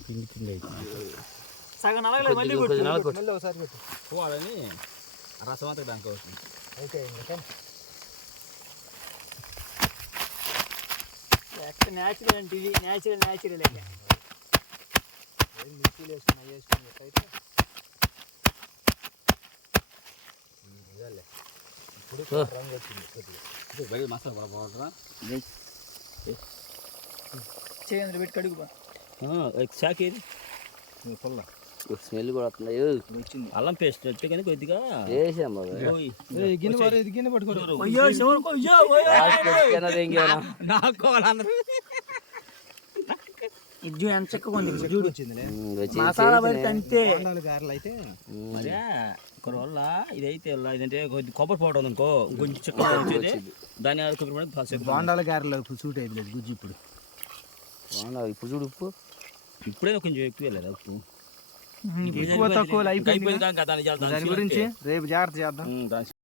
పిండి పిండి సగం నలగలేదు మళ్ళీ మళ్ళీ ఒకసారి కొట్టు పోవాలని రసం అంతా దానికి అవుతుంది అయితే న్యాచురల్ అంటే ఇది న్యాచురల్ మిర్చీలు వేసుకుని అయితే ఇప్పుడు రంగు వచ్చింది బయట మసాలా బాగుంటుందా చేయండి పెట్టి కడుగు షాకేది పుల్ల స్మెల్ కూడా వస్తుంది వచ్చింది అల్లం పేస్ట్ అంటే కానీ కొద్దిగా వేసాం గిన్నె పట్టుకోరు ఇది ఎంత చక్కగా ఉంది చూడు వచ్చింది మసాలా పడితే అంతే గారెలు అయితే మరి ఇక్కడ వల్ల ఇదైతే ఇదంటే కొబ్బరి పౌడర్ ఉంది అనుకో కొంచెం చక్కగా వచ్చేది దాని కొబ్బరి బాండాల గారెలు సూట్ అయింది లేదు గుజ్జు ఇప్పుడు ఇప్పుడు చూడు ఉప్పు ఇప్పుడే కొంచెం ఎక్కువ లేదా ఉప్పు ఎక్కువ తక్కువ అయిపోయింది దాని గురించి రేపు జాగ్రత్త చేద్దాం.